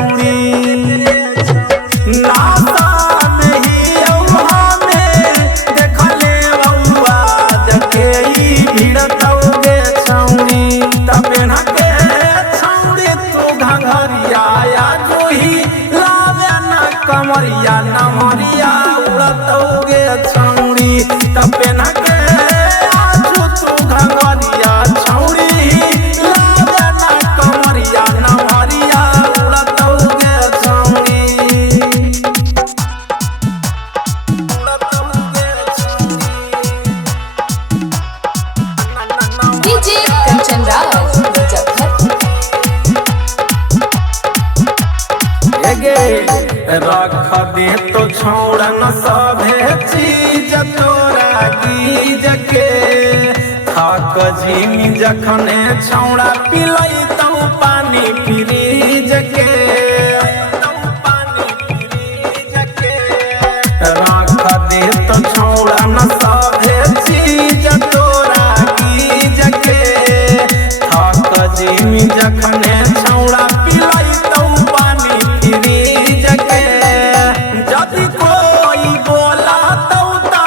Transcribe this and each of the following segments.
छौड़ी नाता नहीं हमें देखले बउआ जके ई भिड़तौगे छौड़ी तबे न के छौड़ी तू घघरिया या जोही लावे न कमरिया नमरिया उड़तौगे छौड़ी तबे न के आजू तू घघरिया छौड़ी लावे न कमरिया नमरिया उड़तौगे छौड़ी डीजे कंचन राज मुजफ्फर रख दे तो छोड़न सभे चीज तोरा गीज के थक झिमी जखने छौड़ा पिलई तौ पानी फ्रीज के रख दे तो छोड़न सभे चीज तोरा गीज के थक झिमी जखने छौड़ा पिलई तौ पानी फ्रीज के जदि कोई बोला तौता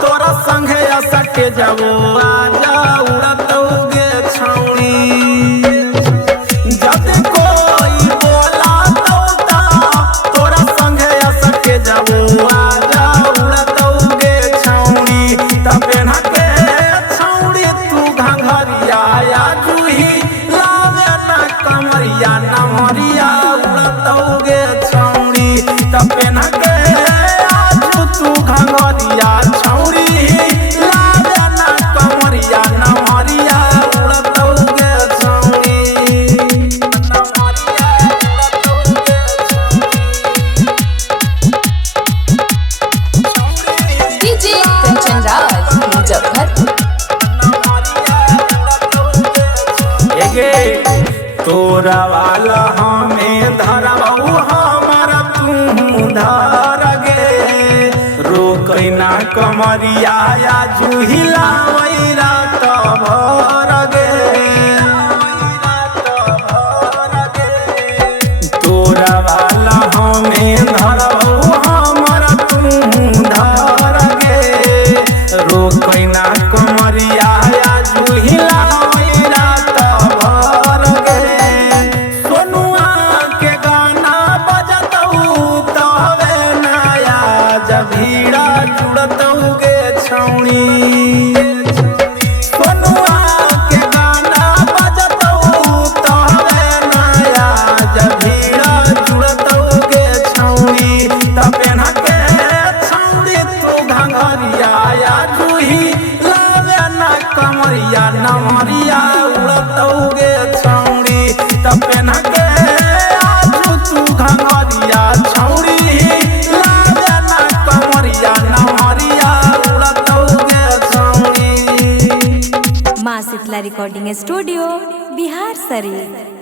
तोरा संगे असके जाबो आजा उड़तौगे छौड़ी जदि कोई बोला तौता तोरा संगे असके जाबो आजा उड़तौगे छौड़ी तबे न के छौड़ी तू घघरिया या जूही लावे न कमरिया नमरिया उड़तौगे छौड़ी तबे न के आजू तू घघरिया छौड़ी लावे न कमरिया नमरिया उड़तौगे छौड़ी नमरिया उड़तौगे छौड़ी डीजे कंचन राज मुजफ्फर तोरा वाला हमें धरबऊ हमारा तू धर गे रोकै ना कमरिया या जुहिला वैरा तभर गे तोरा वाला हमें धरबऊ हमारा तू धर गे रोकै ना कमरिया या जुहिला वैरा तभर गे सोनुआ के गाना बजतऊ तबे नया जब भीड़ा जुड़तौगे छौड़ी सोनुआ के गाना बजतऊ तबे नया जब भीड़ा जुड़तौगे छौड़ी तबे न के छौड़ी तू घघरिया या जूही लावे न कमरिया नमरिया उड़तौगे छौड़ी तबे न के आजू तू घघरिया छौड़ी लावे न कमरिया नमरिया उड़तौगे छौड़ी। माँ शीतला रिकॉर्डिंग स्टूडियो बिहार शरीफ।